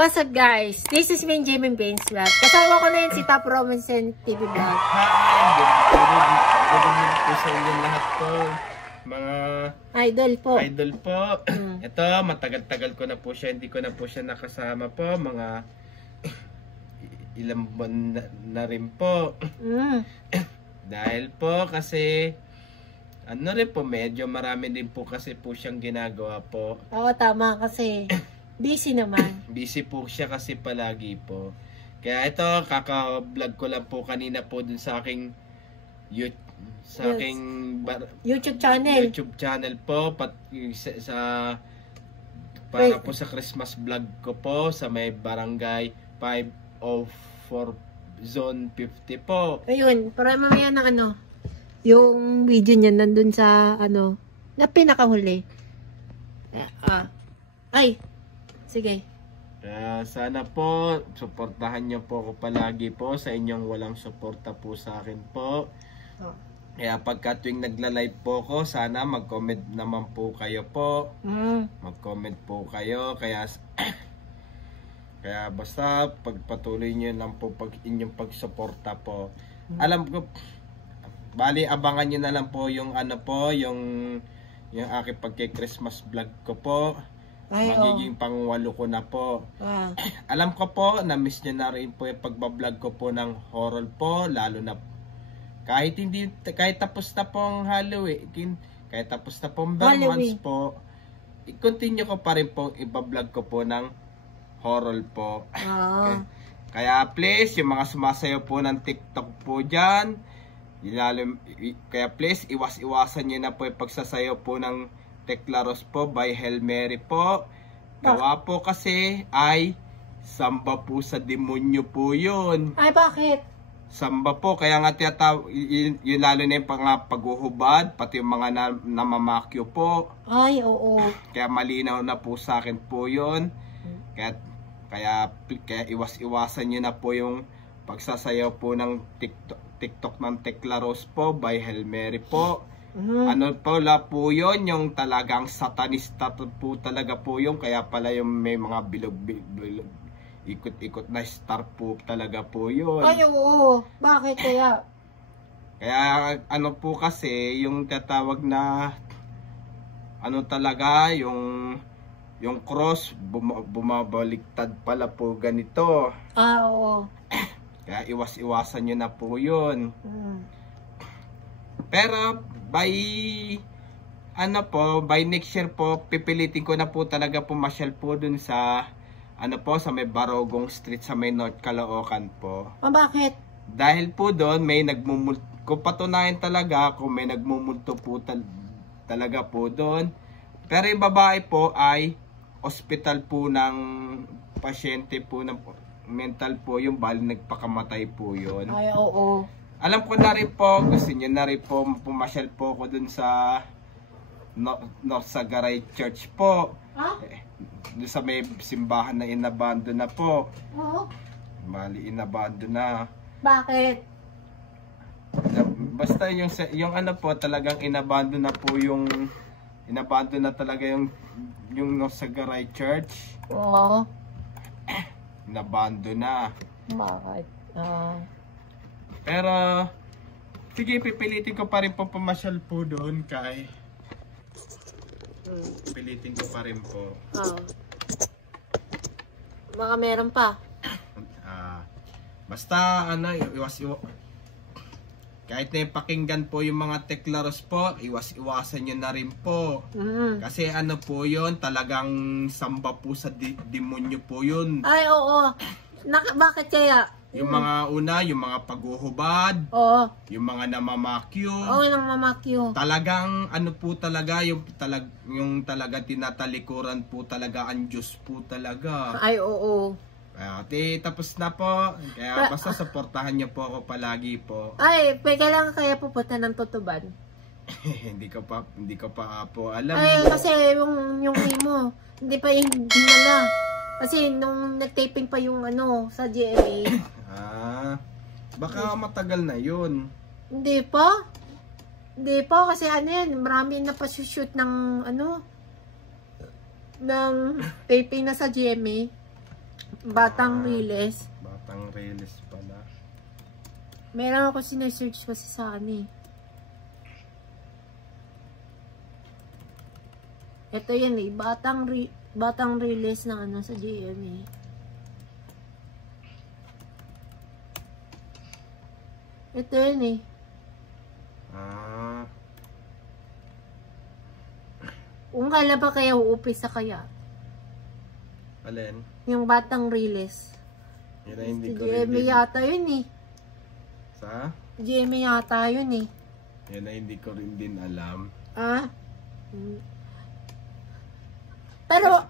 What's up guys? This is me, Jamie Baines Vlog. Kasama ko na yun si Top Robinson TV Vlog. Hi! Good evening po sa inyong lahat po. Mga idol po. Idol po. Ito, matagal-tagal ko na po siya. Hindi ko na po siya nakasama po. Mga ilang buwan na rin po. Dahil po kasi ano rin po, medyo marami din po kasi po siyang ginagawa po. Oo, tama kasi busy naman. Busy po siya kasi palagi po. Kaya ito, kaka-vlog ko lang po kanina po dun sa aking YouTube channel po para po sa Christmas vlog ko po sa may barangay 504 zone 50 po. Ayun, para mamaya ng ano, yung video niya nandun sa ano, na pinakahuli. Sige. Sana po, suportahan niyo po ako palagi po sa inyong walang suporta po sa akin po. Kaya pagka tuwing nagla-live po ko, sana mag-comment naman po kayo po. Mag-comment po kayo. Kaya basta pagpatuloy niyo lang po inyong pagsuporta po. Alam ko, bali abangan niyo na lang po yung ano po, yung aking pagki-Christmas vlog ko po. Magiging pang-8 ko na po. Alam ko po, na-miss niyo na rin po yung pagbablog ko po ng horror po, lalo na kahit tapos na pong Halloween, kahit tapos na pong months po, i-continue ko pa rin po ibablog ko po ng horror po. Kaya please, yung mga sumasayaw po ng TikTok po dyan, kaya please, iwas-iwasan nyo na po yung pagsasayaw po ng Teklaros po by Hail Mary po. Gawa po kasi ay samba po sa demonyo po yun. Ay, bakit? Samba po, kaya nga yun lalo na yung paghuhubad, pati yung mga namamakyo po. Ay, oo. Kaya malinaw na po sa akin po yun. Kaya iwas-iwasan nyo na po yung pagsasayaw po ng TikTok ng Teklaros po by Hail Mary po. Ano pala po yun, yung talagang satanista po talaga po yun. Kaya pala yung may mga bilog-bilog, ikot-ikot na star po talaga po yun. Ay, oo. Bakit kaya? Kaya ano po kasi, yung tatawag na ano talaga, yung cross, bumabaliktad pala po ganito. Oo. Kaya iwas-iwasan nyo na po yun. Pero by next year po, pipilitin ko na po talaga pumasyal po dun sa sa may Barogong Street sa may North Caloocan po. Bakit? Dahil po doon may kung patunayan talaga kung may nagmumulto po talaga po doon. Pero yung babae po ay hospital po ng pasyente po ng mental po, yung bali nagpakamatay po yun. Ay, oo. Alam ko na rin po, gusto nyo na rin po pumasyal po ko dun sa North Sagaray Church po. Dun sa may simbahan na inabando na po. Bali, inabando na. Bakit? Basta yung ano po, talagang inabando na po inabando na talaga yung North Sagaray Church. Oo. Inabando na. Bakit? Pero sige, pipilitin ko pa rin po pumasyal po doon kay pipilitin ko pa rin po. Baka meron pa. Basta kahit na yung pakinggan po yung mga Teklaros po, iwas-iwasan nyo na rin po. Kasi ano po yun, talagang samba po sa demonyo po yun. Ay, oo. Bakit kaya? Yung mga yung mga paghuhubad. Oo. Yung mga namamakyo. Oo, namamakyo. Talagang ano po talaga, yung talaga tinatalikuran po talaga ang Diyos po talaga. Ay, oo. Tapos na po. Kaya basta supportahan niyo po ako palagi po. Ay, kailangan kaya pupunta ng Tutuban? hindi ko pa po alam. Ay, kasi yung mo, hindi pa dinala. Kasi nung nag-taping pa yung sa GMA. Baka matagal na yun. Hindi pa. Hindi pa kasi marami na pa shoot ng ng taping na sa GMA. Batang Riles. Batang Riles pala. Meron ako sinesearch kasi sa ano eh. Ito yan eh. Batang Riles na ano sa GMA. Ito yan eh. Kung kailan pa kaya uupisa kaya? Alin? Yung Batang Riles. Yun na hindi ko GMA rin yata yun eh. Sa? GMA yata yun eh. Yan na hindi ko rin din alam. Ah? Pero,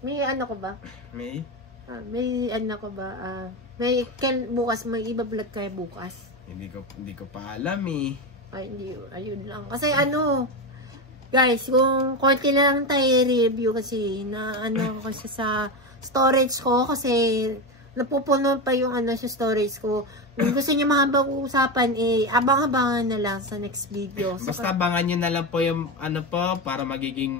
may ano ko ba? May? May ano ko ba? May bukas, may iba-vlog kayo bukas. Hindi ko pa alam eh. Ay, hindi. Ayun lang. Kasi ano, guys, kung konti na lang tayo review kasi na ano kasi sa storage ko kasi napupuno pa yung ano sa storage ko. Kung gusto niyo mahabang usapan abang-abangan na lang sa next video. Basta abangan niyo na lang po yung ano po para magiging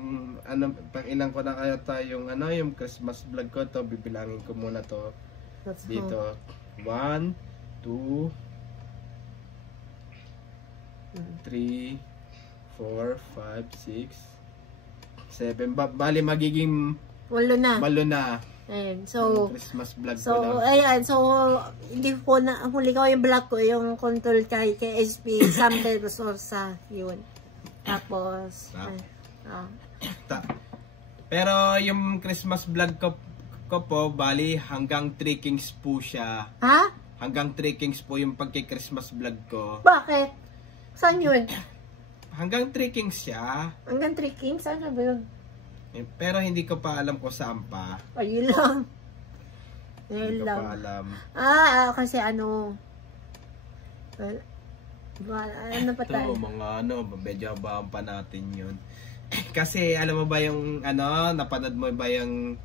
ano pang ilang ko na kaya yung ano yung Christmas vlog ko to bibilangin ko muna to dito. 1 2 3 4, 5, 6, 7. Bali magiging 8 na. Malo na. Ayan. So, Christmas vlog ko so lang. ayan. So, hindi ko na, huli ko yung vlog ko, yung control kay SP, Samuel Resorsa. Yun. Tapos, pero yung Christmas vlog ko po, bali hanggang 3 Kings po siya. Ha? Hanggang 3 Kings po yung pagki-Christmas vlog ko. Bakit? Saan yun? Hanggang 3 Kings siya. Hanggang 3 Kings? Ano ba yun? Pero hindi ko pa alam kung saan pa. Ayun lang. Hindi ko pa alam. Kasi ano. Ano pa tayo? Ito, mga ano, medyo abang pa natin yun. Kasi alam mo ba yung ano, napanood mo ba yung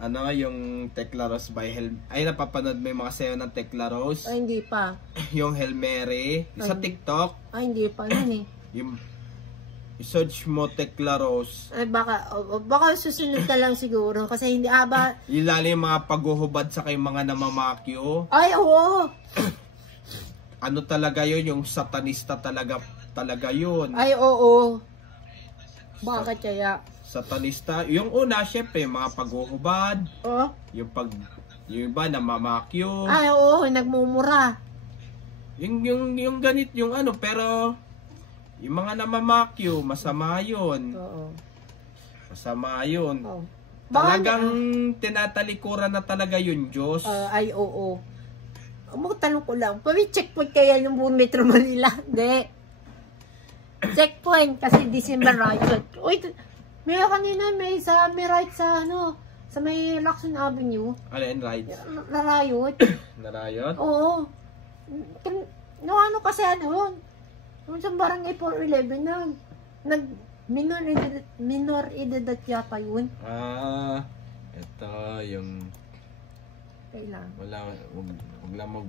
ano, yung Tekla Rose by ay napapanood mo yung mga sayo ng Tekla Rose? Ay, hindi pa. Yung Hail Mary sa TikTok? Ay, hindi pa nun eh. Yung search mo Tekla Rose. Ay, baka susunod ka lang siguro. Kasi hindi, yung lalo yung mga paghuhubad sa kay mga namamakyo. Ay, oo! Ano talaga yun? Yung satanista talaga yun. Ay, oo. Bakit kaya? Satanista. Yung una, syempre, mga paghuhubad. Oh? Yung iba, namamakyo. Ay, oo. Nagmumura. Yung ganit, yung ano, pero yung mga namamakyo, masama yun. Oo. Masama yun. Oh. Talagang tinatalikuran na talaga yun, Diyos. Ay, oo. Tanong ko lang, checkpoint kaya yung buong Metro Manila? Hindi. Checkpoint kasi December riot. Uy, may kanina may right sa ano, sa may Lacson Avenue. Alin, rights? Narayot. Narayot? Oo. No, ano kasi ano, yung sa barangay 411 na minor edad yata yun. Ito yung kailan? wag lang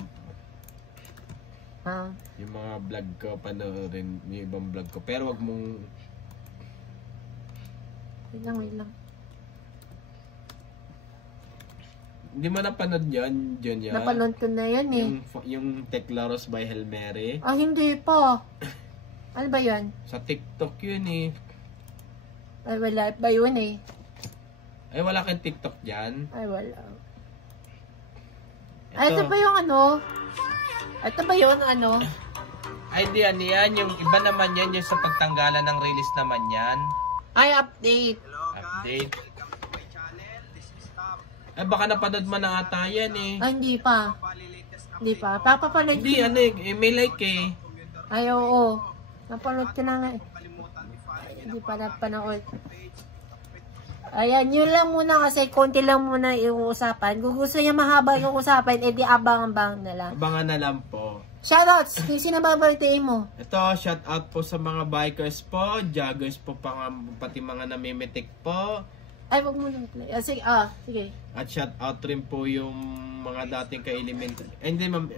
yung mga vlog ko, panoorin yung ibang vlog ko. Pero wag mong wait lang. Hindi mo napanood yan? Napanood ko na yan eh. Yung Tekla Rose by Hail Mary? Hindi pa. Ano ba yan? Sa TikTok yun eh. Ay, wala ba yun eh? Ay, wala kang TikTok dyan? Ay, wala. Ito ba yung ano? Ito ba yung ano? Ay, di yan. Yung iba naman yan, yung sa pagtanggalan ng release naman yan. Ay, update. Update. Ay, baka napanood mo na ata yan eh. Ay, hindi pa. Hindi pa. Papapanood hindi, ano eh. May like eh. Ay, oo. Napanood ko na nga eh. Ay, hindi pa napanood. Ayan, yun lang muna kasi konti lang muna yung usapan. Kung gusto niya mahaba yung usapan, edi abang-abang na lang. Abangan na lang po. Shoutouts! Yung sinababaltiin mo. Ito, shoutout po sa mga bikers po, joggers po, pati mga namimitik po. Ay, wag mo lang play. Sige, sige. At shoutout rin po yung mga dating ka-elementary. Hindi, ma'am.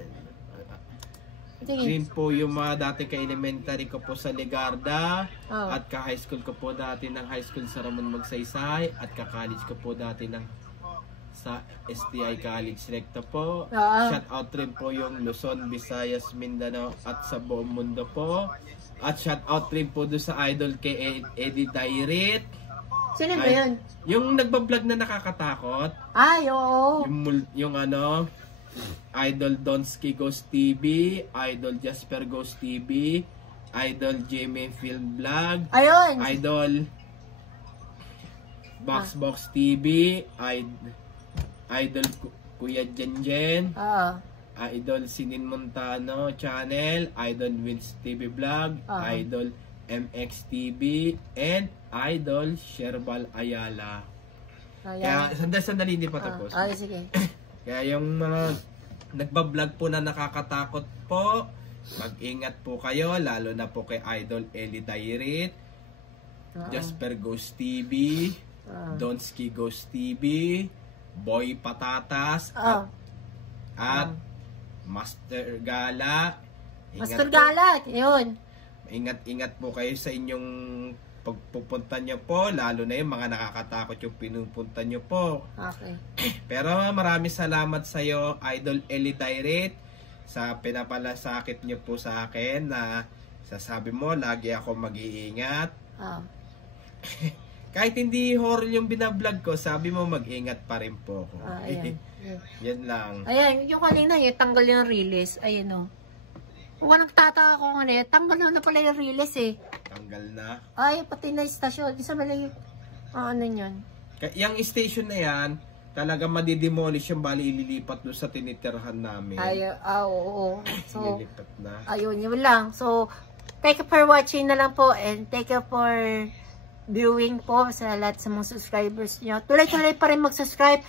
Rin po yung mga dating ka-elementary ko po sa Legarda. At ka-high school ko po dati ng high school sa Ramon Magsaysay. At ka-college ko po dati ng sa STI College Recto po. Oo. Shout out rin po yung Luzon, Visayas, Mindanao at sa buong mundo po. At shout out rin po doon sa idol kay Eddie Dairit. Sino ba yun? Yung nagbablog na nakakatakot. Ay, oo. Yung ano, Idol Donsky Ghost TV, Idol Jasper Ghost TV, Idol Jamie Film Vlog, Ayun. Idol Box TV, Idol Kuya Jenjen, Oo. Idol Sinin Montano Channel, Idol Wins TV Vlog, Idol MX TV, and Idol Sherbal Ayala. Kaya sandali hindi pa tapos. Ay, sige. Kaya yung mga nagbablog po na nakakatakot po, mag-ingat po kayo, lalo na po kay Idol Eli Dairit, Jasper Ghost TV, Donsky Ghost TV, Boy Patatas, at Master Gala. Master Gala, yun. Ingat-ingat po kayo sa inyong pagpupunta nyo po, lalo na yung mga nakakatakot yung pinupunta nyo po. Okay. Pero maraming salamat sa iyo, Idol Eli Dairit, sa pinapalasakit nyo po sa akin na sasabi mo, lagi ako mag-iingat. Kahit hindi horror yung binablog ko, sabi mo mag-ingat pa rin po ako. Ayan. Yan lang. Ayan, yung kanina yung tanggal yung release. Ayan o. Kung nagtataka ko nga tanggal na pala yung release eh. Tanggal na. Ay, pati na station. Isa ba lang yung, ano yun? Yung station na yan, talaga madidemolish yung bali ililipat doon sa tinitirhan namin. Ay, oo. So, ililipat na. Ayun, yun lang. So, thank you for watching na lang po and thank you for viewing po sa lahat sa mga subscribers nyo. Tuloy-tuloy pa rin mag-subscribe.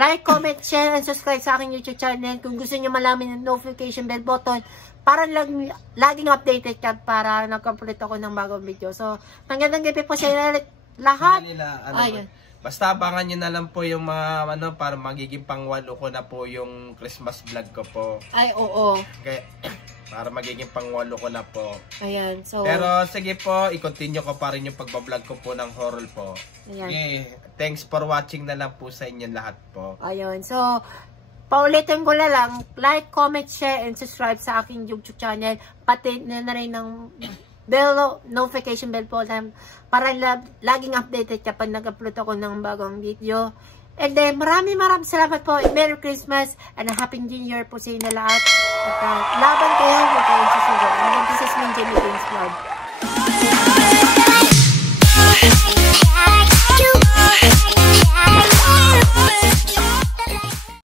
Like, comment, share, and subscribe sa aking YouTube channel. Kung gusto nyo malaman yung notification bell button para laging updated ka para nag-complete ako ng bagong video. So, hanggang gabi po sa lahat. Basta abangan nyo na lang po yung mga para magiging pangwalo ko na po yung Christmas vlog ko po. Ay, oo. Okay. Para magiging pangwalo ko na po. Ayan, so... Pero sige po, i-continue ko pa rin yung pagbablog ko po ng horror po. Ayan. Okay. Thanks for watching na lang po sa inyo lahat po. Ayun, so... Paulitin ko na lang, like, comment, share, and subscribe sa aking YouTube channel. Pati na rin ng notification bell po para laging updated kapag nag-upload ako ng bagong video. And then, maraming salamat po. Merry Christmas and a Happy New Year po sa inyo lahat. At laban kayo.